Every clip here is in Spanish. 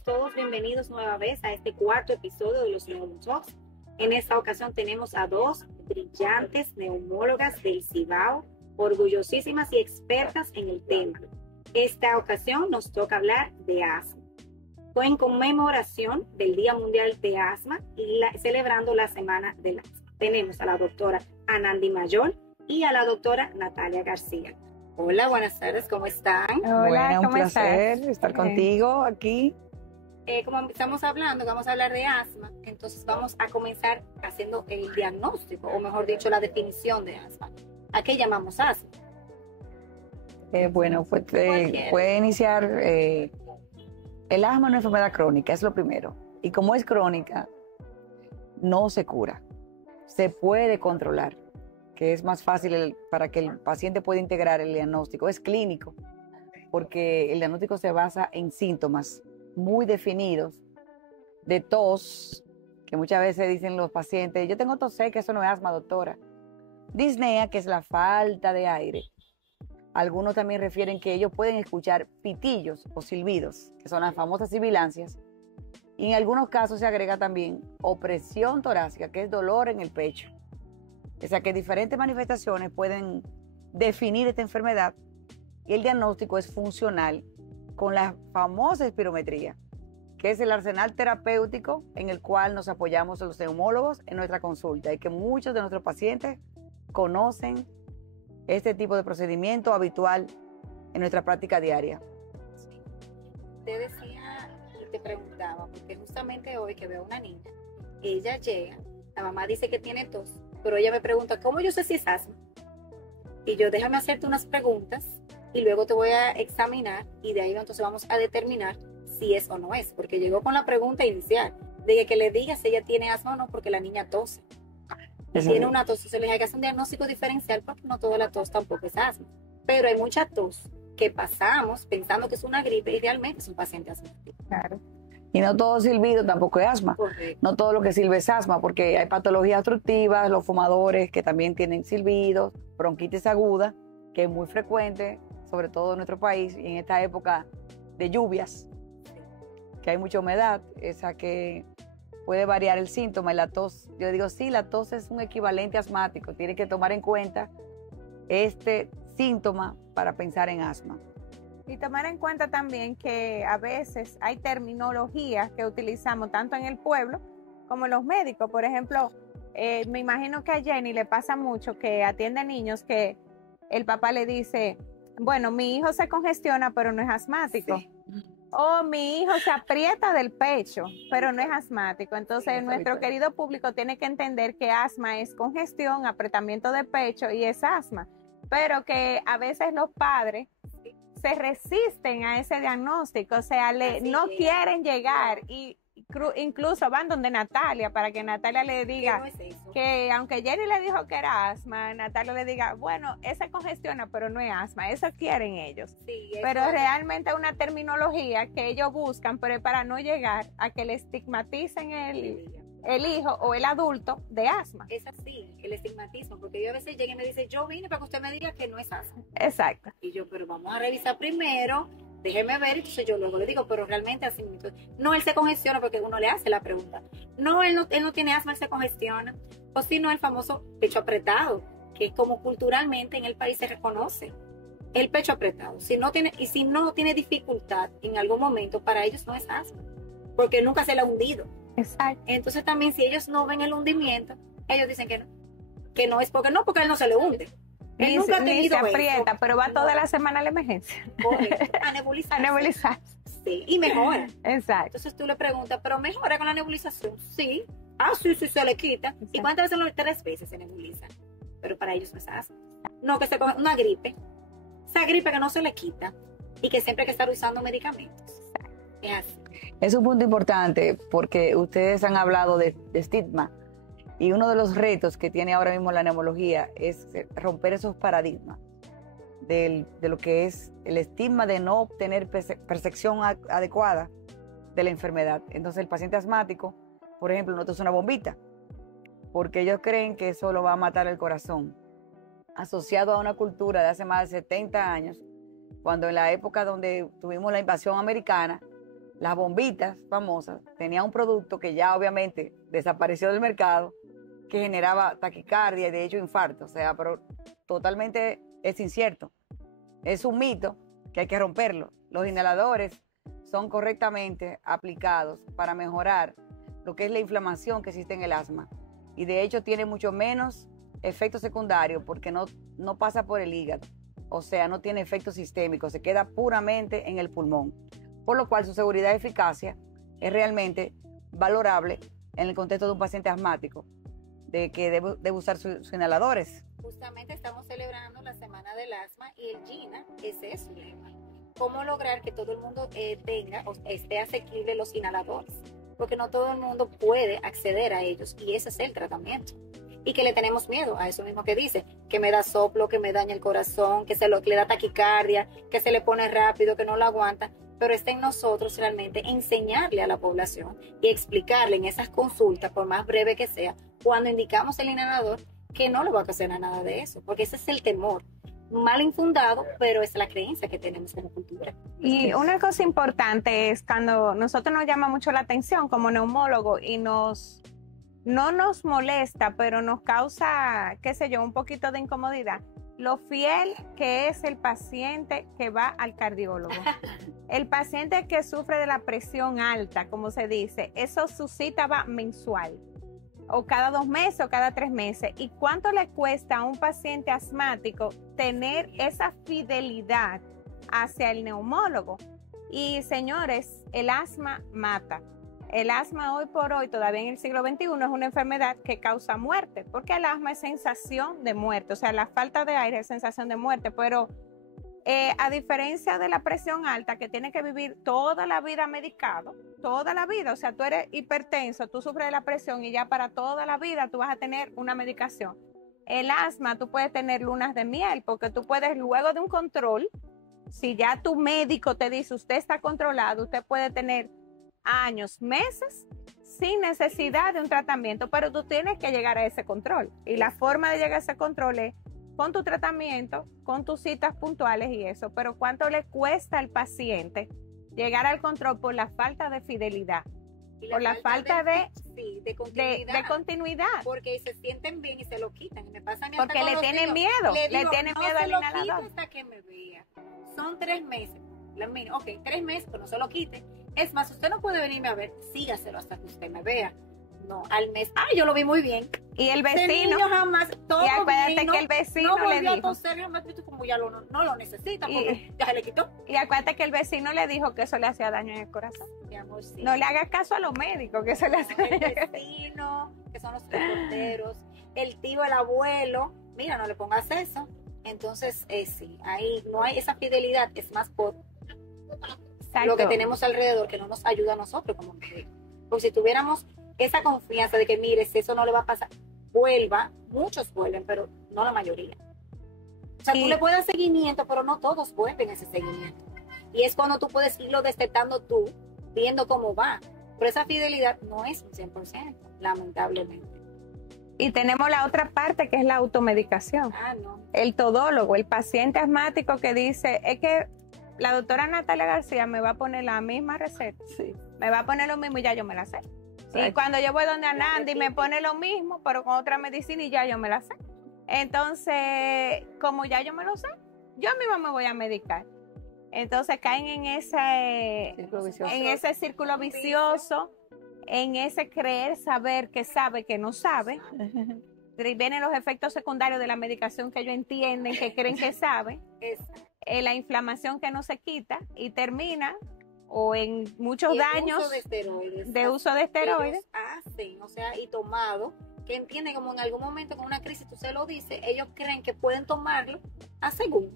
todos bienvenidos nueva vez a este cuarto episodio de los Neum Talks. En esta ocasión tenemos a dos brillantes neumólogas del Cibao, orgullosísimas y expertas en el tema. Esta ocasión nos toca hablar de asma. Fue en conmemoración del Día Mundial de Asma y celebrando la Semana del Asma. Tenemos a la doctora Anandi Mayol y a la doctora Natalia García. Hola, buenas tardes, ¿cómo están? Hola, un placer estar contigo aquí. Como estamos hablando, vamos a hablar de asma, entonces vamos a comenzar haciendo el diagnóstico, o mejor dicho, la definición de asma. ¿A qué llamamos asma? Puede iniciar, el asma es una enfermedad crónica, es lo primero. Y como es crónica, no se cura, se puede controlar, que es más fácil para que el paciente pueda integrar el diagnóstico. Es clínico, porque el diagnóstico se basa en síntomas muy definidos de tos, que muchas veces dicen los pacientes, yo tengo tos seca, eso no es asma, doctora. Disnea, que es la falta de aire. Algunos también refieren que ellos pueden escuchar pitillos o silbidos, que son las famosas sibilancias. Y en algunos casos se agrega también opresión torácica, que es dolor en el pecho. O sea que diferentes manifestaciones pueden definir esta enfermedad y el diagnóstico es funcional con la famosa espirometría, que es el arsenal terapéutico en el cual nos apoyamos los neumólogos en nuestra consulta y que muchos de nuestros pacientes conocen este tipo de procedimiento habitual en nuestra práctica diaria. Sí. Te decía y te preguntaba, porque justamente hoy que veo a una niña, ella llega, la mamá dice que tiene tos, pero ella me pregunta, ¿cómo yo sé si es asma? Y yo, déjame hacerte unas preguntas y luego te voy a examinar y de ahí entonces vamos a determinar si es o no es, porque llegó con la pregunta inicial, de que le diga si ella tiene asma o no, porque la niña tose. Y tiene una tos, se les hay que hacer un diagnóstico diferencial porque no toda la tos tampoco es asma. Pero hay mucha tos que pasamos pensando que es una gripe y realmente es un paciente asmático. Claro. Y no todo silbido tampoco es asma. Correcto. No todo lo que silba es asma, porque hay patologías obstructivas, los fumadores que también tienen silbidos, bronquitis aguda, que es muy frecuente, sobre todo en nuestro país, y en esta época de lluvias, que hay mucha humedad, esa que puede variar el síntoma. Y la tos, yo digo, sí, la tos es un equivalente asmático, tiene que tomar en cuenta este síntoma para pensar en asma. Y tomar en cuenta también que a veces hay terminologías que utilizamos tanto en el pueblo como en los médicos. Por ejemplo, me imagino que a Jenny le pasa mucho que atiende niños que el papá le dice, bueno, mi hijo se congestiona pero no es asmático. Sí. O mi hijo se aprieta del pecho, pero no es asmático. Entonces, sí, nuestro querido público tiene que entender que asma es congestión, apretamiento de pecho y es asma. Pero que a veces los padres se resisten a ese diagnóstico, o sea, no quieren llegar y incluso van donde Natalia para que Natalia le diga no es eso. Que aunque Jenny le dijo que era asma, Natalia le diga, bueno, esa congestiona, pero no es asma, eso quieren ellos. Sí, pero realmente es una terminología que ellos buscan, pero es para no llegar a que le estigmaticen el hijo o el adulto de asma. Es así, el estigmatismo, porque yo a veces llegué y me dice, yo vine para que usted me diga que no es asma. Exacto. Y yo, pero vamos a revisar primero, déjeme ver, entonces yo luego le digo, pero realmente así, no, él se congestiona porque uno le hace la pregunta. No, él no tiene asma, él se congestiona. O si no, el famoso pecho apretado, que es como culturalmente en el país se reconoce. El pecho apretado, si no tiene dificultad en algún momento, para ellos no es asma, porque nunca se le ha hundido. Exacto. Entonces también si ellos no ven el hundimiento, ellos dicen que no es porque él no se le hunde. Él nunca ha tenido se aprieta, eso. pero va toda la semana a la emergencia. Correcto, a nebulizar. Sí, y mejora. Exacto. Entonces tú le preguntas, ¿pero mejora con la nebulización? Sí. Ah, sí, se le quita. Exacto. ¿Y cuántas veces? 3 veces se nebuliza. Pero para ellos no es asma. No, que se coge una gripe. Esa gripe que no se le quita y que siempre hay que estar usando medicamentos. Es así. Es un punto importante porque ustedes han hablado de estigma. Y uno de los retos que tiene ahora mismo la neumología es romper esos paradigmas de lo que es el estigma de no obtener percepción adecuada de la enfermedad. Entonces el paciente asmático, por ejemplo, no toma una bombita porque ellos creen que eso lo va a matar el corazón, asociado a una cultura de hace más de 70 años, cuando en la época donde tuvimos la invasión americana, las bombitas famosas tenían un producto que ya obviamente desapareció del mercado, que generaba taquicardia y de hecho infarto. O sea, pero totalmente es incierto. Es un mito que hay que romperlo. Los inhaladores son correctamente aplicados para mejorar lo que es la inflamación que existe en el asma. Y de hecho tiene mucho menos efectos secundarios porque no pasa por el hígado. O sea, no tiene efectos sistémicos, se queda puramente en el pulmón. Por lo cual su seguridad y eficacia es realmente valorable en el contexto de un paciente asmático, de que debe usar sus inhaladores. Justamente estamos celebrando la Semana del Asma y el GINA, ese es su lema. ¿Cómo lograr que todo el mundo tenga o esté asequible los inhaladores? Porque no todo el mundo puede acceder a ellos y ese es el tratamiento. Y que le tenemos miedo a eso mismo que dice, que me da soplo, que me daña el corazón, que le da taquicardia, que se le pone rápido, que no lo aguanta. Pero está en nosotros realmente enseñarle a la población y explicarle en esas consultas, por más breve que sea, cuando indicamos el inhalador, que no le va a ocasionar nada de eso, porque ese es el temor, mal infundado, pero es la creencia que tenemos como cultura. Y una cosa importante es cuando nosotros nos llama mucho la atención como neumólogo y no nos molesta, pero nos causa, qué sé yo, un poquito de incomodidad, lo fiel que es el paciente que va al cardiólogo. El paciente que sufre de la presión alta, como se dice, eso su cita va mensual, o cada 2 meses o cada 3 meses. ¿Y cuánto le cuesta a un paciente asmático tener esa fidelidad hacia el neumólogo? Y señores, el asma mata. El asma hoy por hoy, todavía en el siglo XXI, es una enfermedad que causa muerte, porque el asma es sensación de muerte, o sea, la falta de aire es sensación de muerte, pero a diferencia de la presión alta, que tiene que vivir toda la vida medicado, toda la vida, o sea, tú eres hipertenso, tú sufres de la presión y ya para toda la vida tú vas a tener una medicación. El asma, tú puedes tener lunas de miel, porque tú puedes, luego de un control, si ya tu médico te dice, usted está controlado, usted puede tener años, meses, sin necesidad de un tratamiento, pero tú tienes que llegar a ese control. Y la forma de llegar a ese control es con tu tratamiento, con tus citas puntuales y eso. Pero ¿cuánto le cuesta al paciente llegar al control por la falta de fidelidad? Por la falta de continuidad. Porque se sienten bien y se lo quitan. Y me pasa a mí porque le tienen miedo, le tienen miedo al inhalador. Hasta que me vea. Son 3 meses. Ok, 3 meses, pero no se lo quite. Es más, usted no puede venirme a ver, sígaselo hasta que usted me vea. No, al mes, yo lo vi muy bien. Y el vecino, jamás, todo y acuérdate bien, que el vecino no le volvió dijo. A toser, jamás, como ya no lo necesita, porque ya se le quitó. Y acuérdate que el vecino le dijo que eso le hacía daño en el corazón. Mi amor, sí. No le hagas caso a los médicos, que eso le hace daño. El vecino, que son los reporteros, el tío, el abuelo, mira, no le pongas eso. Entonces, sí, ahí no hay esa fidelidad, es más por lo que tenemos alrededor que no nos ayuda a nosotros como médicos. Porque si tuviéramos esa confianza de que, mire, si eso no le va a pasar, muchos vuelven, pero no la mayoría. O sea, tú le puedes dar seguimiento, pero no todos vuelven a ese seguimiento. Y es cuando tú puedes irlo detectando tú, viendo cómo va. Pero esa fidelidad no es un 100%, lamentablemente. Y tenemos la otra parte que es la automedicación. No. El todólogo, el paciente asmático que dice, es que la doctora Natalia García me va a poner la misma receta. Sí. Me va a poner lo mismo y ya yo me la sé. Right. Y cuando yo voy donde Anandi me pone lo mismo, pero con otra medicina y ya yo me la sé. Entonces, como ya yo me lo sé, yo misma me voy a medicar. Entonces caen en ese círculo vicioso, en ese creer saber que sabe que no sabe. Vienen los efectos secundarios de la medicación que ellos entienden, que creen que saben. La inflamación que no se quita y termina o en muchos daños de uso de esteroides. Ellos hacen, o sea, y tomado, que entienden como en algún momento con una crisis tú se lo dices, ellos creen que pueden tomarlo a según.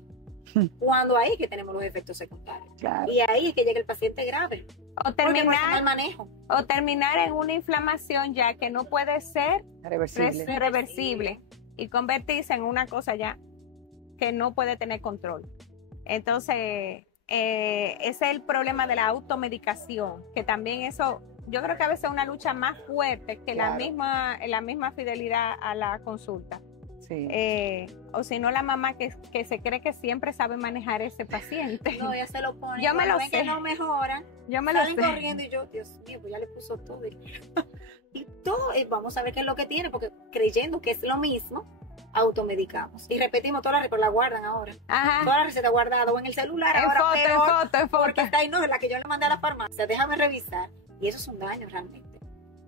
Cuando ahí es que tenemos los efectos secundarios. Claro. Y ahí es que llega el paciente grave. O terminar en una inflamación ya que no puede ser reversible y convertirse en una cosa ya que no puede tener control. Entonces, ese es el problema de la automedicación, que también eso, yo creo que a veces es una lucha más fuerte que la misma fidelidad a la consulta. Sí. O si no, la mamá que se cree que siempre sabe manejar ese paciente. No, ella se lo pone. Yo me cuando lo ven sé. que no mejora, Yo me lo salen sé. corriendo y yo, Dios mío, pues ya le puso todo. Y todo, vamos a ver qué es lo que tiene, porque creyendo que es lo mismo, automedicamos. Y repetimos toda la receta, la guardan ahora. Ajá. Toda la receta guardada o en el celular. En ahora foto, peor, en foto, en foto. porque está ahí, no, es la que yo le mandé a la farmacia. Déjame revisar. Y eso es un daño realmente.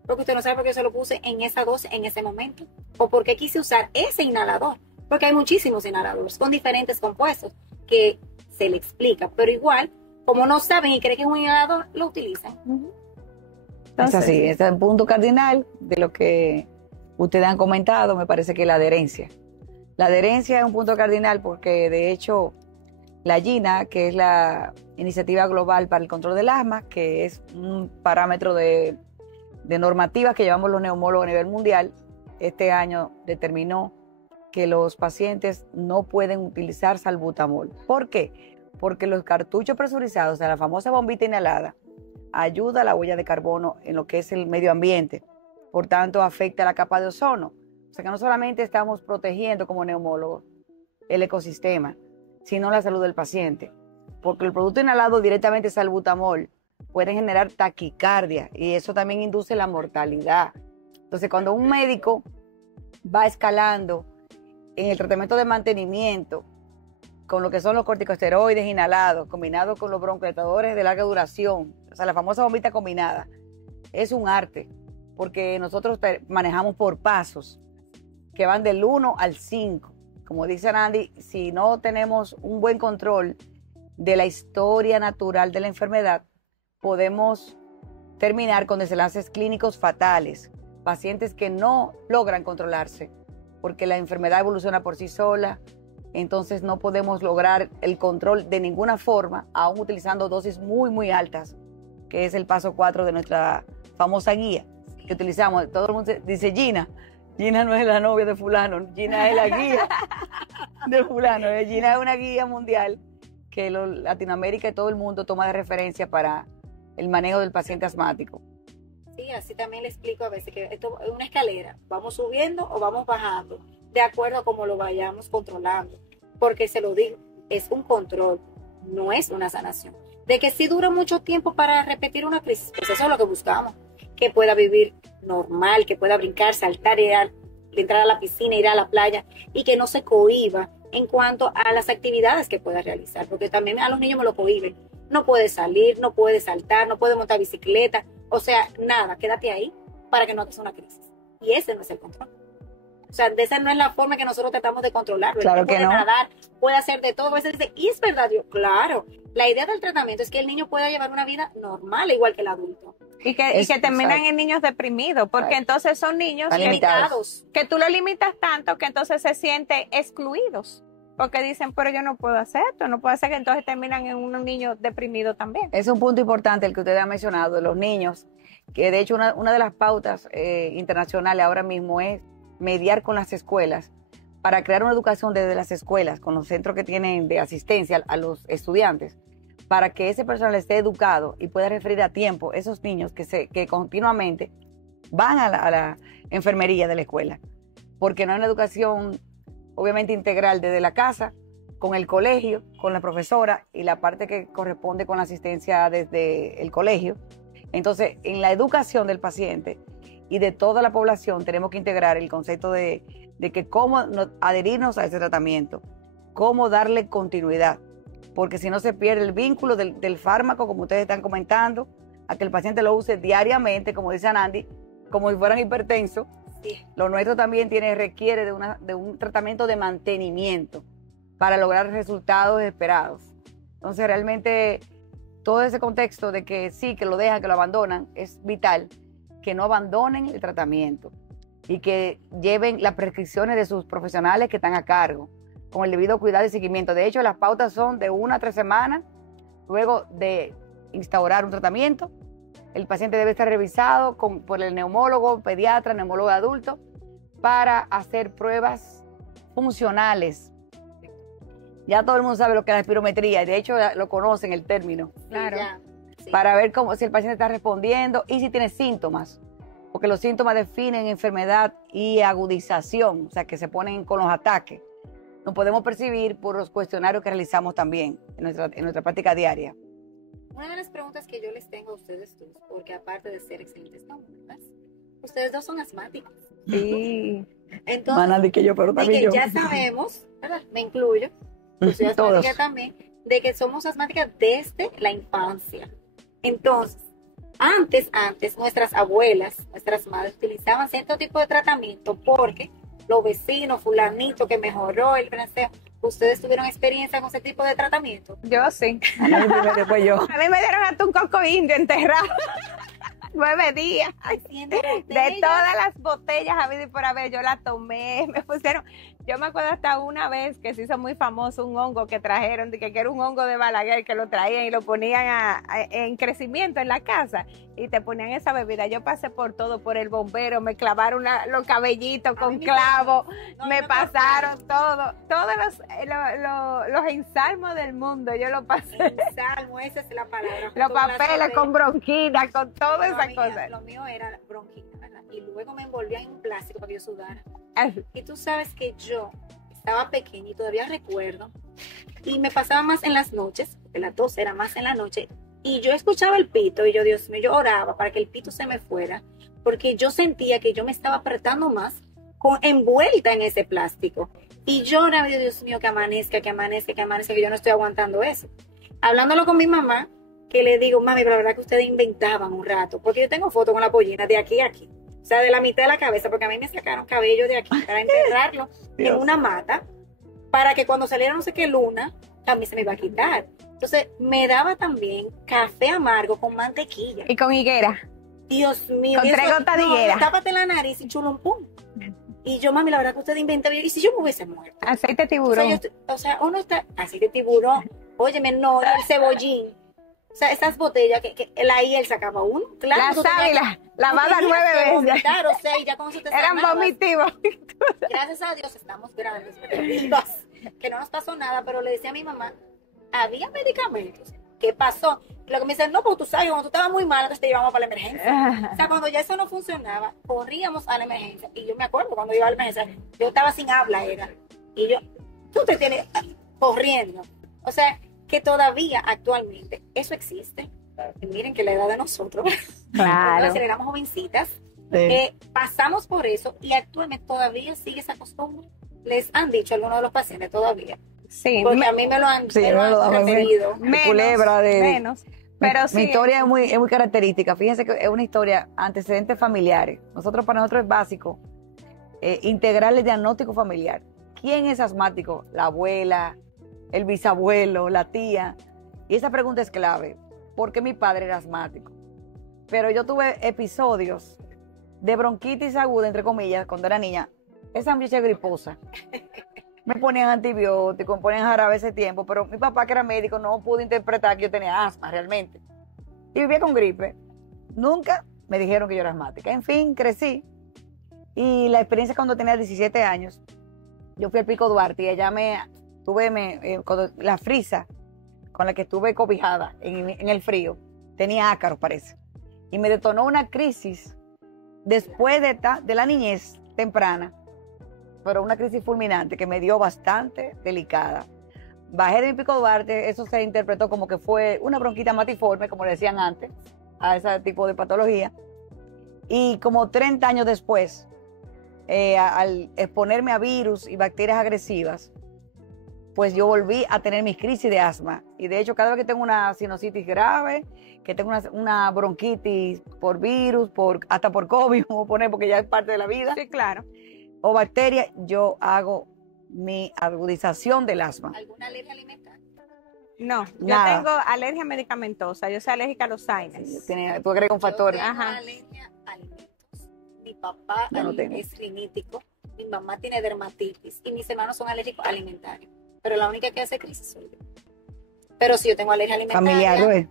Porque usted no sabe por qué se lo puse en esa dosis en ese momento. O por qué quise usar ese inhalador. Porque hay muchísimos inhaladores con diferentes compuestos que se le explica. Pero igual, como no saben y creen que es un inhalador, lo utilizan. Es así, este es el punto cardinal de lo que ustedes han comentado, me parece que la adherencia. La adherencia es un punto cardinal porque de hecho la GINA, que es la Iniciativa Global para el Control del Asma, que es un parámetro de normativas que llevamos los neumólogos a nivel mundial, este año determinó que los pacientes no pueden utilizar salbutamol. ¿Por qué? Porque los cartuchos presurizados, o sea, la famosa bombita inhalada, ayuda a la huella de carbono en lo que es el medio ambiente. Por tanto, afecta la capa de ozono. O sea que no solamente estamos protegiendo como neumólogos el ecosistema, sino la salud del paciente. Porque el producto inhalado directamente salbutamol puede generar taquicardia y eso también induce la mortalidad. Entonces, cuando un médico va escalando en el tratamiento de mantenimiento con lo que son los corticosteroides inhalados, combinados con los broncodilatadores de larga duración, o sea, la famosa bombita combinada, es un arte, porque nosotros manejamos por pasos que van del 1 al 5. Como dice Andy, si no tenemos un buen control de la historia natural de la enfermedad, podemos terminar con desenlaces clínicos fatales, pacientes que no logran controlarse, porque la enfermedad evoluciona por sí sola. Entonces no podemos lograr el control de ninguna forma, aún utilizando dosis muy, muy altas, que es el paso 4 de nuestra famosa guía que utilizamos. Todo el mundo dice Gina no es la novia de fulano, Gina es la guía de fulano. Gina es una guía mundial que Latinoamérica y todo el mundo toma de referencia para el manejo del paciente asmático. Sí, así también le explico a veces que esto es una escalera, vamos subiendo o vamos bajando, de acuerdo a cómo lo vayamos controlando, porque se lo digo, es un control, no es una sanación. De que si dura mucho tiempo para repetir una crisis, pues eso es lo que buscamos, que pueda vivir normal, que pueda brincar, saltar, entrar a la piscina, ir a la playa y que no se cohíba en cuanto a las actividades que pueda realizar, porque también a los niños me lo cohíben. No puede salir, no puede saltar, no puede montar bicicleta, o sea, nada, quédate ahí para que no hagas una crisis. Y ese no es el control. O sea, de esa no es la forma que nosotros tratamos de controlarlo. Claro Él que puede no. nadar, puede hacer de todo. A veces dice, y es verdad, yo, claro. La idea del tratamiento es que el niño pueda llevar una vida normal, igual que el adulto. Y que terminan exacto. en niños deprimidos, porque Exacto. entonces son niños Están Limitados. que tú lo limitas tanto que entonces se sienten excluidos. Porque dicen, pero yo no puedo hacer esto, no puedo hacer que entonces terminan en un niño deprimido también. Es un punto importante el que usted ha mencionado, de los niños, que de hecho una de las pautas internacionales ahora mismo es mediar con las escuelas para crear una educación desde las escuelas, con los centros que tienen de asistencia a los estudiantes, para que ese personal esté educado y pueda referir a tiempo esos niños que continuamente van a la enfermería de la escuela, porque no hay una educación obviamente integral desde la casa, con el colegio, con la profesora y la parte que corresponde con la asistencia desde el colegio. Entonces, en la educación del paciente y de toda la población tenemos que integrar el concepto de que cómo adherirnos a ese tratamiento, cómo darle continuidad, porque si no se pierde el vínculo del fármaco, como ustedes están comentando, a que el paciente lo use diariamente, como dice Andy, como si fueran hipertensos. Sí. Lo nuestro también requiere de un tratamiento de mantenimiento para lograr resultados esperados. Entonces, realmente, todo ese contexto de que sí, que lo dejan, que lo abandonan, es vital que no abandonen el tratamiento y que lleven las prescripciones de sus profesionales que están a cargo, con el debido cuidado y seguimiento. De hecho, las pautas son de 1 a 3 semanas, luego de instaurar un tratamiento. El paciente debe estar revisado por el neumólogo, pediatra, neumólogo adulto, para hacer pruebas funcionales. Ya todo el mundo sabe lo que es la espirometría, y de hecho lo conocen el término. Claro. Ya, sí. Para ver si el paciente está respondiendo y si tiene síntomas. porque los síntomas definen enfermedad y agudización, o sea, que se ponen con los ataques. Nos podemos percibir por los cuestionarios que realizamos también en nuestra práctica diaria. Una de las preguntas que yo les tengo a ustedes dos, porque aparte de ser excelentes mamonas, ustedes dos son asmáticos. Sí. Entonces, Más nadie que yo, pero de también que yo. ya sabemos, ¿verdad? Me incluyo, yo soy Todos. asmática también, de que somos asmáticas desde la infancia. Entonces, antes, nuestras abuelas, nuestras madres utilizaban cierto tipo de tratamiento porque los vecinos, fulanito que mejoró el francés, ¿ustedes tuvieron experiencia con ese tipo de tratamiento? Yo sí. A nadie primero, después yo. A mí me dieron hasta un coco indio enterrado. 9 días. Haciendo De botellas. todas las botellas habidas y por haber, yo la tomé, me pusieron. Yo me acuerdo hasta una vez que se hizo muy famoso un hongo que trajeron, que era un hongo de Balaguer, que lo traían y lo ponían en crecimiento en la casa y te ponían esa bebida. Yo pasé por todo, por el bombero, me clavaron los cabellitos con mí me clavos, No, me no, pasaron todos los ensalmos del mundo, yo lo pasé. El salmo, esa es la palabra. Los Todas las papeles con botellas. bronquina, con toda No, esa amiga, cosa. Lo mío era bronquina, ¿verdad? Y luego me envolvía en un plástico para que yo sudara. Así. Y tú sabes que yo estaba pequeña y todavía recuerdo, y me pasaba más en las noches, porque la tos era más en la noche, y yo escuchaba el pito y yo, Dios mío, yo oraba para que el pito se me fuera, porque yo sentía que yo me estaba apretando más envuelta en ese plástico. Y yo oraba, Dios mío, que amanezca, que amanezca, que amanezca, que yo no estoy aguantando eso. Hablándolo con mi mamá, que le digo, mami, pero la verdad que ustedes inventaban un rato, porque yo tengo fotos con la pollina de aquí a aquí. O sea, de la mitad de la cabeza, porque a mí me sacaron cabello de aquí para enterrarlo en una mata, para que cuando saliera no sé qué luna, a mí se me iba a quitar. Entonces, me daba también café amargo con mantequilla. Y con higuera. Dios mío. Con y 3 gotas de higuera. Tápate la nariz y chulumpum. Y yo, mami, la verdad que usted inventaba. Y si yo me hubiese muerto. Aceite de O sea, tiburón. uno está así de tiburón. Óyeme, no, el cebollín. O sea, esas botellas que la hiel sacaba uno. Claro, Las tú tenías sábilas, lavadas tú tenías 9 que veces. vomitar, o sea, y ya con eso te Eran sanabas. vomitivos. Gracias a Dios estamos grandes, vivos, que no nos pasó nada, pero le decía a mi mamá, había medicamentos. ¿Qué pasó? Lo que me dicen, no, pues tú sabes, cuando tú estabas muy mal, entonces te llevamos para la emergencia. O sea, cuando ya eso no funcionaba, corríamos a la emergencia. Y yo me acuerdo cuando iba a la emergencia, yo estaba sin habla, era. Y yo, tú te tienes corriendo. O sea, que todavía actualmente eso existe. Y miren que la edad de nosotros, Claro. cuando éramos jovencitas, Sí. pasamos por eso y actualmente todavía sigue esa costumbre. Les han dicho algunos de los pacientes todavía. Sí, Porque a mí me lo han, Sí, me lo me lo han daban, referido. menos, culebra de- menos. Pero Mi sí, historia es muy característica. Fíjense que es una historia antecedentes familiares. Para nosotros es básico integrar el diagnóstico familiar. ¿Quién es asmático? La abuela, el bisabuelo, la tía. Y esa pregunta es clave. ¿Por qué mi padre era asmático? Pero yo tuve episodios de bronquitis aguda, entre comillas, cuando era niña. Esa muchacha griposa. Me ponían antibióticos, me ponían jarabe ese tiempo, pero mi papá, que era médico, no pudo interpretar que yo tenía asma realmente. Y vivía con gripe. Nunca me dijeron que yo era asmática. En fin, crecí. Y la experiencia cuando tenía 17 años, yo fui al Pico Duarte y allá la frisa con la que estuve cobijada en el frío, tenía ácaros, parece. Y me detonó una crisis después de la niñez temprana, pero una crisis fulminante que me dio bastante delicada. Bajé de mi Pico Duarte, eso se interpretó como que fue una bronquita matiforme, como le decían antes, a ese tipo de patología. Y como 30 años después, al exponerme a virus y bacterias agresivas, pues yo volví a tener mis crisis de asma. Y de hecho, cada vez que tengo una sinusitis grave, que tengo una bronquitis por virus, hasta por COVID, vamos a poner, porque ya es parte de la vida, sí, claro. o bacteria, yo hago mi agudización del asma. ¿Alguna alergia alimentaria? No, yo Nada. tengo alergia medicamentosa, yo soy alérgica a los Sinus. Tú agregas un factor. Yo tengo Ajá. alergia a alimentos. Mi papá Yo no tengo. es rinítico, mi mamá tiene dermatitis y mis hermanos son alérgicos alimentarios. Pero la única que hace crisis soy yo. Pero si yo tengo alergia alimentaria. Familiar, ¿lo es?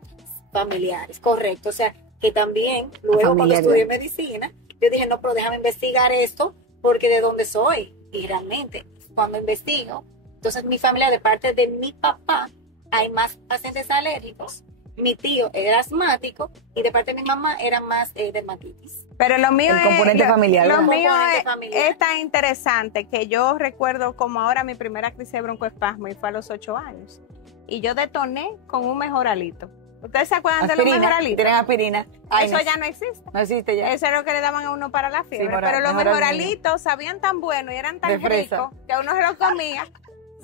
Familiares, correcto. O sea, que también, luego cuando Familiar, estudié ¿verdad? medicina, yo dije, no, pero déjame investigar esto, porque de dónde soy. Y realmente, cuando investigo, entonces mi familia, de parte de mi papá, hay más pacientes alérgicos. Mi tío era asmático y de parte de mi mamá era más dermatitis. Pero lo mío El componente familiar, Lo ¿verdad? mío Componente familiar. es tan interesante que yo recuerdo como ahora mi primera crisis de broncoespasmo y fue a los 8 años. Y yo detoné con un mejoralito. ¿Ustedes se acuerdan de los Aspirina, mejoralitos? tienen aspirina. Ay, Eso no, ya no existe. no existe ya. Eso es lo que le daban a uno para la fiebre. mora- pero los mejoralito. mejoralitos sabían tan buenos y eran tan De fresa. ricos que uno se los comía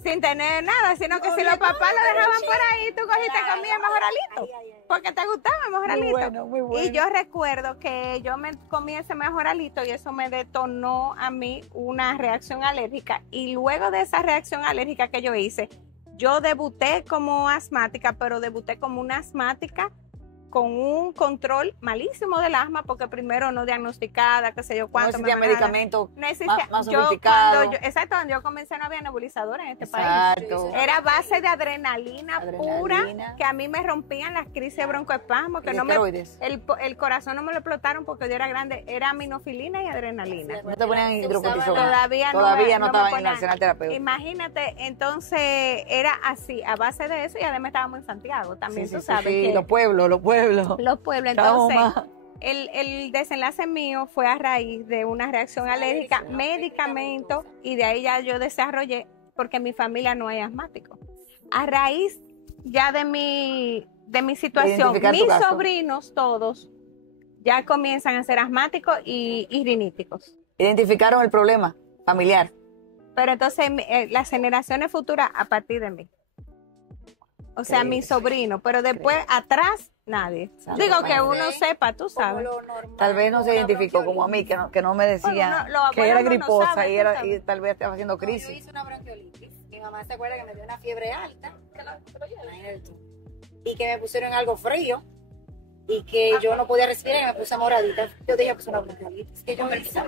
sin tener nada, sino que si Oye, los papás no, lo pero dejaban sí. por ahí, tú cogiste y Claro. comías mejoralito. Ay, ay, ay. Porque te gustaba el mejoralito. Muy bueno, muy bueno. Y yo recuerdo que yo me comí ese mejoralito y eso me detonó a mí una reacción alérgica. Y luego de esa reacción alérgica que yo hice, yo debuté como asmática, pero debuté como una asmática con un control malísimo del asma, porque primero no diagnosticada, qué sé yo No cuánto. existía me mandaban. medicamento No existía. más Yo, sofisticado. exacto, cuando yo comencé no había nebulizador en este país. Exacto. Era base de adrenalina pura, Adrenalina. que a mí me rompían las crisis de broncoespasmo, que Y no me, esteroides. el corazón no me lo explotaron porque yo era grande, era aminofilina y adrenalina. No te ponían hidrocortisona. Todavía no Todavía me no estaba en el ponían. arsenal terapéutico. Imagínate, entonces era así, a base de eso, y además estábamos en Santiago también, Sí, tú sí, sabes. sí, que los pueblos. los pueblos, Estábamos entonces más. el desenlace mío fue a raíz de una reacción alérgica, medicamento, y de ahí ya yo desarrollé, porque en mi familia no hay asmáticos. A raíz ya de mi situación, identificar tu mis caso. sobrinos todos ya comienzan a ser asmáticos y riníticos. Identificaron el problema familiar. Pero entonces las generaciones futuras a partir de mí. O sea, Increíble. mis sobrinos, pero después atrás nadie. Sabe, Digo que bueno. uno sepa, tú sabes. Tal vez no se identificó como a mí, que no me decía Bueno, los que era abuelos no griposa saben, y, tú era, sabes. y tal vez estaba haciendo No, yo crisis. hice una bronquiolitis. Mi mamá se acuerda que me dio una fiebre alta. Imagínate tú. Y que me pusieron algo frío. Y que yo no podía respirar y me puse moradita. Yo dije, pues una bronquiolitis. Que yo me hice.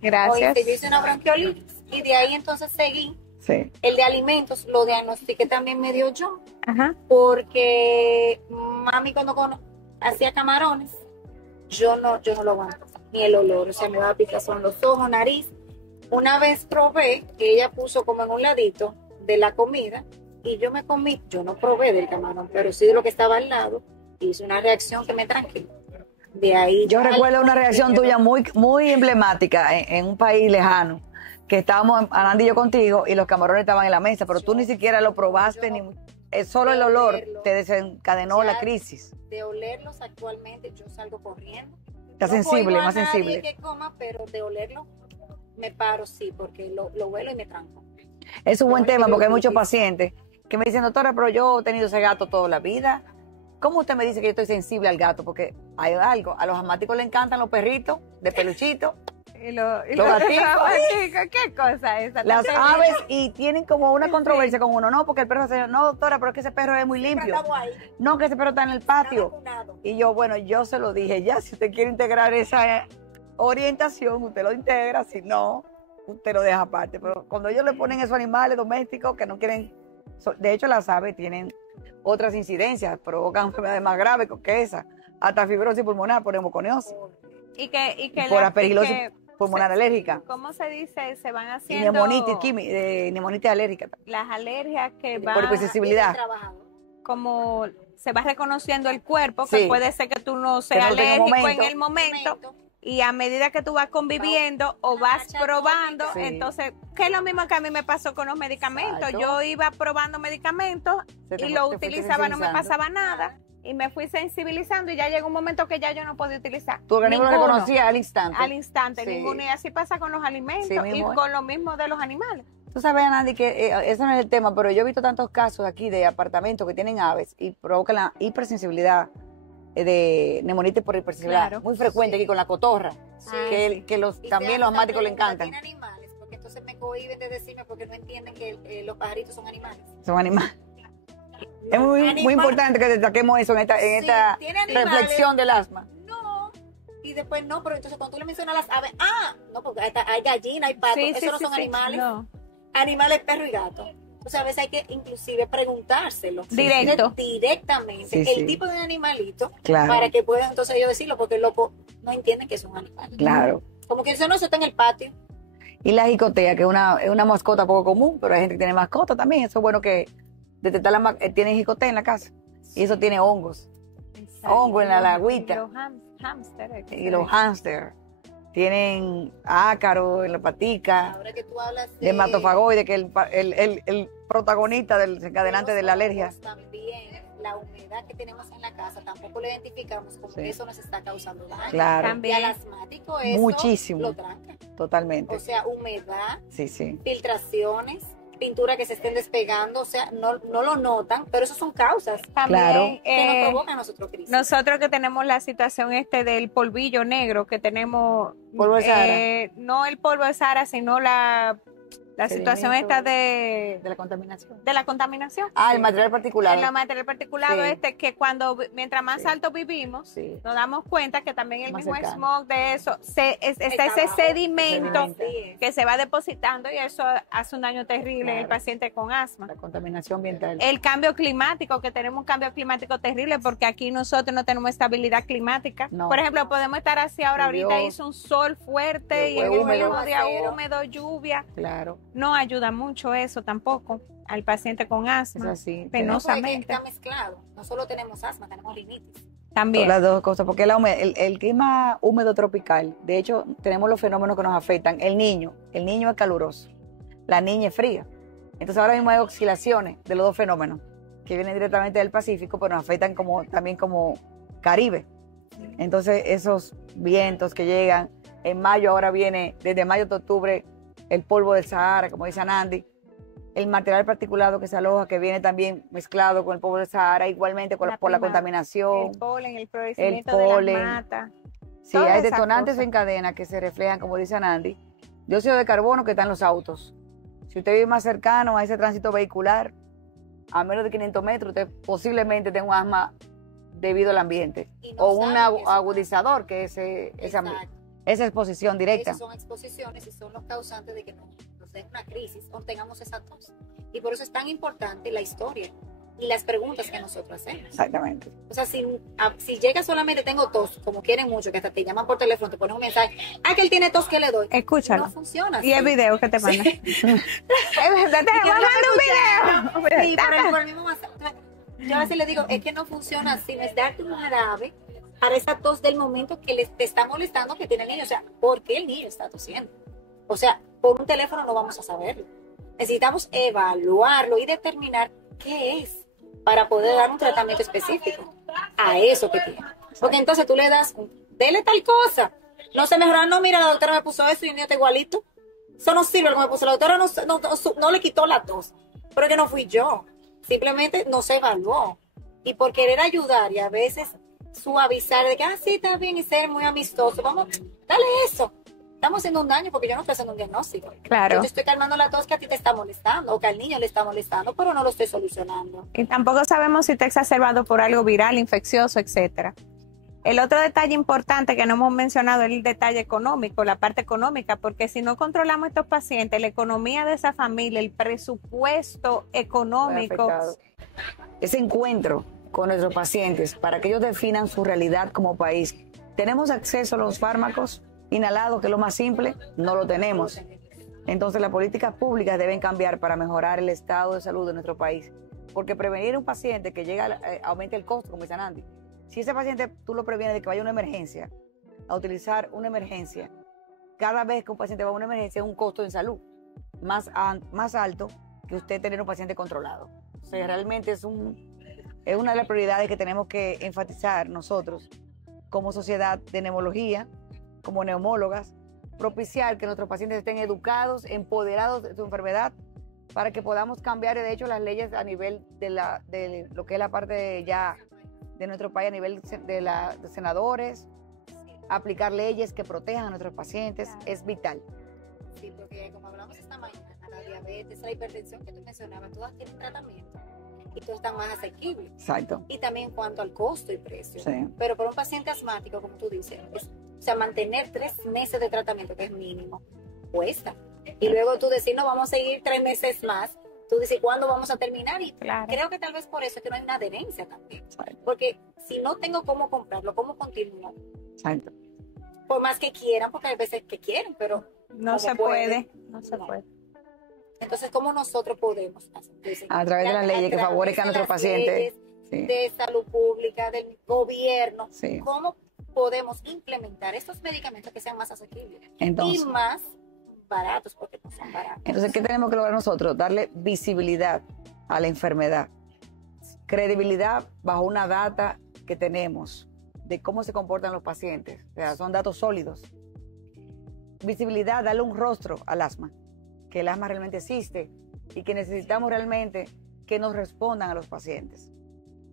Gracias. Yo hice una bronquiolitis. Y de ahí entonces seguí. Sí. El de alimentos lo diagnostiqué también me dio yo. Ajá. Porque mami cuando hacía camarones, yo no lo aguanto. Ni el olor. O sea, me daba picazón en los ojos, nariz. Una vez probé que ella puso como en un ladito de la comida y yo me comí, yo no probé del camarón, pero sí de lo que estaba al lado, hice una reacción que me tranquilizó. De ahí Yo ya recuerdo una reacción quedó. tuya muy emblemática en un país lejano, que estábamos, Anandi y yo contigo, y los camarones estaban en la mesa, pero tú ni siquiera lo probaste, yo- solo el de olor olerlo. te desencadenó Ya- la crisis. De olerlos actualmente yo salgo corriendo. Estás No sensible, prohíbo a más nadie sensible. que coma, pero de olerlo me paro, sí, porque lo huelo y me tranco. Es un buen Pero tema porque hay muchos antibióticos. pacientes que me dicen, doctora, pero yo he tenido ese gato toda la vida. ¿Cómo usted me dice que yo estoy sensible al gato? Porque hay algo, a los asmáticos les encantan los perritos de peluchito, Y Los los gaticos. gaticos, ¿qué cosa es esa? las Tan aves, terrible. y tienen como una controversia con uno, no, porque el perro se no, doctora, pero es que ese perro es muy limpio. Estamos ahí, No, que ese perro está en el está patio. vacunado. Y yo, bueno, yo se lo dije, ya, si usted quiere integrar esa orientación, usted lo integra, si no, usted lo deja aparte. Pero cuando ellos le ponen esos animales domésticos que no quieren, de hecho las aves tienen otras incidencias, provocan enfermedades más graves que esa, hasta fibrosis pulmonar por hemoconios, Y que por la- aspergilosis y que pulmonar alérgica, ¿cómo se dice? Se van y haciendo neumonitis alérgica, las alergias que Por van por hipersensibilidad. Bien trabajado. como se va reconociendo el cuerpo, que Sí. puede ser que tú no Que seas no tenga alérgico momento. en el momento, y a medida que tú vas conviviendo o Una vas racha probando, crónica. Sí. entonces, que es lo mismo que a mí me pasó con los medicamentos. Exacto. Yo iba probando medicamentos Se te y fue- lo te fuiste utilizaba, no me sensibilizando. pasaba nada, y me fui sensibilizando y ya llegó un momento que ya yo no podía utilizar Tu organismo lo ninguno reconocía al instante. al instante, Sí. ninguno, y así pasa con los alimentos Sí y mismo es. con lo mismo de los animales. Tú sabes, Andy, que eso no es el tema, pero yo he visto tantos casos aquí de apartamentos que tienen aves y provocan la hipersensibilidad de neumonitis por hipersensibilidad. Claro. Muy frecuente aquí con la cotorra, Sí. que Y también se los hacen asmáticos le preguntas, encantan. ¿tiene animales? Porque entonces me cohiben de decirme porque no entienden que los pajaritos son animales. Son animales. Es muy Animal- importante que destaquemos eso en esta, Sí, ¿tiene animales? reflexión del asma. No. Y después no, pero entonces cuando tú le mencionas las aves, no, porque hay gallina, hay pato, eso no son animales. No. Animales, perro y gato. Entonces a veces hay que inclusive preguntárselo. Directo. Directamente. Sí, el sí. tipo de un animalito Claro. para que puedan entonces ellos decirlo, porque el loco no entienden que es un animal. Claro. Como que eso no, eso está en el patio. Y la jicotea, que es una mascota poco común, pero hay gente que tiene mascota también. Eso es bueno que detectar tienen jicotea en la casa. Y eso tiene hongos. Hongo en la Y los- lagüita. y los hámsteres. Y los hámster. tienen ácaro en la patica, Ahora que tú hablas de hematofagoide, que el protagonista del desencadenante de la alergia. También la humedad que tenemos en la casa, tampoco lo identificamos como que eso nos está causando daño. Claro. Y También. al asmático eso Muchísimo. lo tranca. Totalmente. O sea, humedad, Sí, sí. filtraciones, pintura que se estén despegando, o sea, no lo notan, pero eso son causas También, que nos provocan a nosotros crisis. nosotros que tenemos la situación del polvillo negro que tenemos, Polvo de Sahara. no el polvo de Sahara, sino la situación Sedimento esta de la contaminación. de la contaminación. El material particulado. El material particulado Sí. que mientras más Sí. alto vivimos, Sí. nos damos cuenta que también el Más mismo cercano. smog de eso, está ese abajo, sedimento así es. que se va depositando y eso hace un daño terrible en el Claro. paciente con asma. La contaminación ambiental. El cambio climático, que tenemos un cambio climático terrible porque aquí nosotros no tenemos estabilidad climática. No. Por ejemplo, podemos estar así ahora, Llovió. ahorita hizo un sol fuerte y Fue en el húmedo. mismo día Aguacero. húmedo, lluvia. Claro. No ayuda mucho eso tampoco al paciente con Es asma. así. Penosamente. Está mezclado. No solo tenemos asma, tenemos rinitis. También. Las dos cosas, porque el clima húmedo tropical, de hecho, tenemos los fenómenos que nos afectan. El niño es caluroso, la niña es fría. Entonces ahora mismo hay oscilaciones de los dos fenómenos que vienen directamente del Pacífico, pero nos afectan también como Caribe. Entonces esos vientos que llegan, en mayo ahora viene, desde mayo hasta octubre, el polvo del Sahara, como dice Anandi, el material particulado que se aloja, que viene también mezclado con el polvo del Sahara, igualmente por la contaminación. El polen, el florecimiento polen. de las matas. Sí, todas hay esas detonantes cosas. en cadena que se reflejan, como dice Anandi, dióxido de carbono que está en los autos. Si usted vive más cercano a ese tránsito vehicular, a menos de 500 metros, usted posiblemente tenga un asma debido al ambiente. Y no O un saben que eso- agudizador, que es Exacto. esa exposición directa. Esas son exposiciones y son los causantes de que nos den una crisis o tengamos esa tos. Y por eso es tan importante la historia y las preguntas que nosotros hacemos. Exactamente. O sea, si llega solamente tengo tos, como quieren mucho, que hasta te llaman por teléfono, te ponen un mensaje, que él tiene tos, que le doy. Escúchalo. No funciona Y el así. video que te manda. Es verdad, te voy a mandar un video. Sí, por el mismo WhatsApp. Yo a veces le digo, es que no funciona así, no es darte un jarabe para esa tos del momento que te está molestando que tiene el niño. O sea, ¿por qué el niño está tosiendo? O sea, por un teléfono no vamos a saberlo. Necesitamos evaluarlo y determinar qué es para poder dar un tratamiento específico a eso que tiene. Porque entonces tú le das, dele tal cosa. No se mejora, no, mira, la doctora me puso eso y el niño está igualito. Eso no sirve lo que me puso. La doctora no le quitó la tos. Pero que no fui yo. Simplemente no se evaluó. Y por querer ayudar y a veces suavizar, de que, sí, está bien, y ser muy amistoso, vamos, dale eso. Estamos haciendo un daño porque yo no estoy haciendo un diagnóstico. Claro. Yo te estoy calmando la tos que a ti te está molestando o que al niño le está molestando, pero no lo estoy solucionando. Y tampoco sabemos si está exacerbado por algo viral, infeccioso, etcétera. El otro detalle importante que no hemos mencionado es el detalle económico, la parte económica, porque si no controlamos a estos pacientes, la economía de esa familia, el presupuesto económico, Afectado. Ese encuentro con nuestros pacientes para que ellos definan su realidad como país. ¿Tenemos acceso a los fármacos inhalados, que es lo más simple? No lo tenemos. Entonces las políticas públicas deben cambiar para mejorar el estado de salud de nuestro país. Porque prevenir a un paciente que llega aumente el costo, como dice Andy. Si ese paciente tú lo previenes de que vaya a una emergencia, a utilizar una emergencia, cada vez que un paciente va a una emergencia es un costo en salud más alto que usted tener un paciente controlado. O sea, realmente es una de las prioridades que tenemos que enfatizar nosotros como sociedad de neumología, como neumólogas, propiciar que nuestros pacientes estén educados, empoderados de su enfermedad, para que podamos cambiar, de hecho, las leyes a nivel de lo que es la parte ya de nuestro país, a nivel de senadores, aplicar leyes que protejan a nuestros pacientes, es vital. Sí, porque como hablamos esta mañana, la diabetes, la hipertensión que tú mencionabas, todas tienen tratamiento y todas están más asequibles. Exacto. Y también en cuanto al costo y precio. Sí. Pero por un paciente asmático, como tú dices, o sea, mantener 3 meses de tratamiento, que es mínimo, cuesta. Y luego tú decir, no, vamos a seguir 3 meses más. Tú dices, ¿cuándo vamos a terminar? Y Claro. creo que tal vez por eso es que no hay una adherencia también. Exacto. Porque si no tengo cómo comprarlo, ¿cómo continuar? Exacto. Por más que quieran, porque hay veces que quieren, pero no ¿cómo se pueden? puede, no se No. puede. Entonces, ¿cómo nosotros podemos hacer? Entonces, A través de las leyes que favorezcan a nuestros pacientes. leyes Sí. de salud pública, del gobierno, Sí. ¿cómo podemos implementar estos medicamentos que sean más asequibles Entonces, y más baratos, porque no son baratos. entonces, ¿qué tenemos que lograr nosotros? Darle visibilidad a la enfermedad, credibilidad bajo una data que tenemos de cómo se comportan los pacientes, o sea, son datos sólidos. Visibilidad, darle un rostro al asma, que el asma realmente existe y que necesitamos realmente que nos respondan a los pacientes.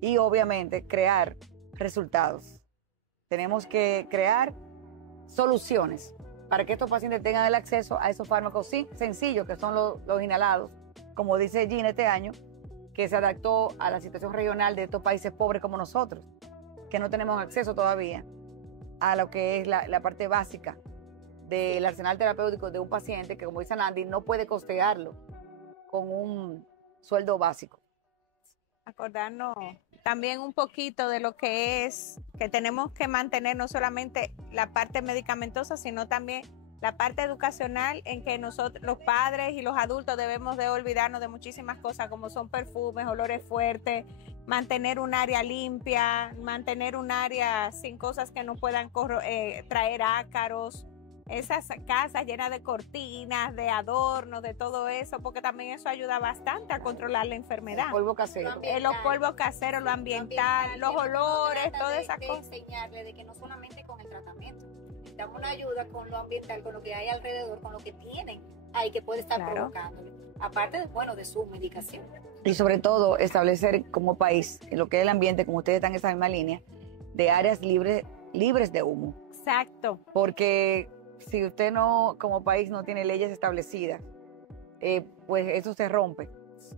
Y obviamente crear resultados. Tenemos que crear soluciones para que estos pacientes tengan el acceso a esos fármacos sencillos, que son los inhalados, como dice Gina este año, que se adaptó a la situación regional de estos países pobres como nosotros, que no tenemos acceso todavía a lo que es la parte básica del arsenal terapéutico de un paciente que, como dice Nandi, no puede costearlo con un sueldo básico. Acordarnos también un poquito de lo que es que tenemos que mantener no solamente la parte medicamentosa, sino también la parte educacional, en que nosotros, los padres y los adultos, debemos de olvidarnos de muchísimas cosas, como son perfumes, olores fuertes, mantener un área limpia, mantener un área sin cosas que no puedan traer ácaros, esas casas llenas de cortinas, de adornos, de todo eso, porque también eso ayuda bastante a controlar la enfermedad. El polvo casero. Los polvos caseros, lo ambiental, los olores, todas esas cosas. Enseñarle de que no solamente con el tratamiento, necesitamos una ayuda con lo ambiental, con lo que hay alrededor, con lo que tienen ahí que puede estar provocándole. Aparte, bueno, de su medicación. Y sobre todo, establecer como país, en lo que es el ambiente, como ustedes están en esa misma línea, de áreas libres de humo. Exacto. Porque si usted no, como país, no tiene leyes establecidas, pues eso se rompe.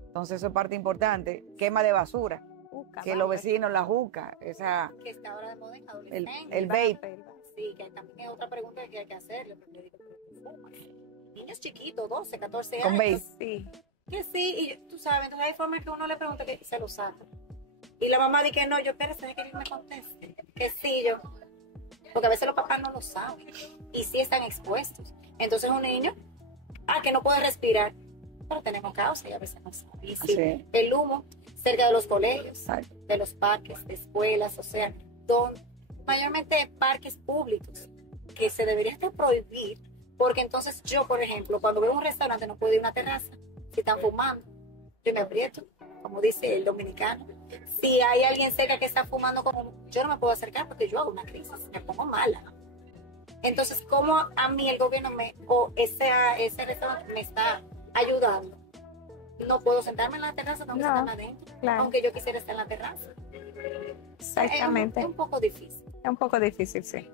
Entonces eso es parte importante. Quema de basura. Que los vecinos, la juca, esa... Que está ahora de moda en adolescentes. El vape. Sí, que también es otra pregunta que hay que hacerle. Porque yo digo, ¿pero fuman? Niños chiquitos, 12, 14 años. Con vape. Sí. Que sí, y tú sabes, entonces hay formas que uno le pregunta que se lo saca. Y la mamá dice que no, yo espérese que él me conteste. Que sí, yo... Porque a veces los papás no lo saben y sí están expuestos. Entonces un niño, que no puede respirar, pero tenemos causa y a veces no sabe. Y sí, el humo cerca de los colegios, de los parques, de escuelas, o sea, mayormente parques públicos que se debería de prohibir, porque entonces yo, por ejemplo, cuando veo un restaurante no puedo ir a una terraza, si están fumando, yo me aprieto, como dice el dominicano. Si hay alguien cerca que está fumando, yo no me puedo acercar porque yo hago una crisis, me pongo mala. Entonces, ¿cómo a mí el gobierno ese restaurante me está ayudando? No puedo sentarme en la terraza, tengo que sentarme adentro, aunque yo quisiera estar en la terraza. Exactamente. Es un poco difícil. Es un poco difícil, sí.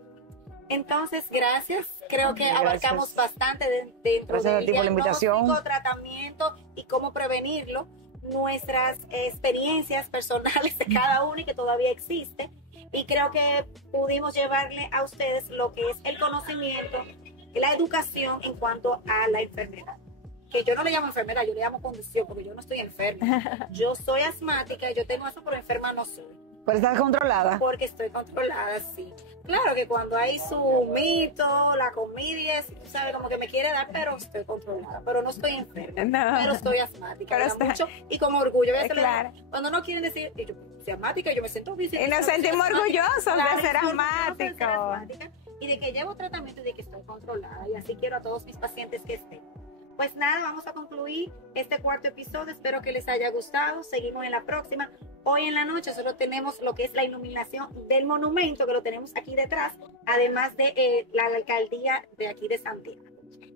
Entonces, gracias. Creo que abarcamos bastante dentro del diagnóstico, tratamiento y cómo prevenirlo. Nuestras experiencias personales de cada uno y que todavía existe, y creo que pudimos llevarle a ustedes lo que es el conocimiento, la educación en cuanto a la enfermedad, que yo no le llamo enfermedad, yo le llamo condición, porque yo no estoy enferma, yo soy asmática y yo tengo eso, pero enferma no soy. ¿Pero estás controlada? Porque estoy controlada, sí. Claro que cuando hay su mito, la comida, ¿sabes? Como que me quiere dar, pero estoy controlada. Pero no estoy enferma, pero estoy asmática. Mucho, y con orgullo. Claro. Cuando no quieren decir, yo soy asmática, yo me siento bien. Y nos sentimos orgullosos de ser asmáticos. Y de que llevo tratamiento y de que estoy controlada. Y así quiero a todos mis pacientes que estén. Pues nada, vamos a concluir este cuarto episodio. Espero que les haya gustado. Seguimos en la próxima. Hoy en la noche solo tenemos lo que es la iluminación del monumento, que lo tenemos aquí detrás, además de la alcaldía de aquí de Santiago.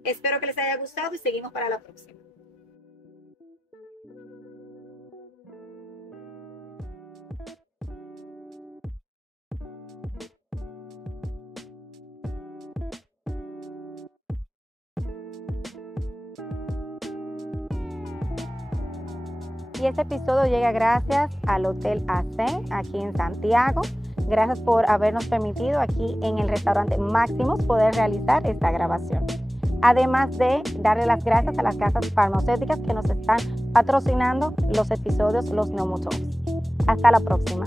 Espero que les haya gustado y seguimos para la próxima. Y este episodio llega gracias al Hotel AC aquí en Santiago. Gracias por habernos permitido aquí en el restaurante Máximos poder realizar esta grabación. Además de darle las gracias a las casas farmacéuticas que nos están patrocinando los episodios Los Neumotalks. Hasta la próxima.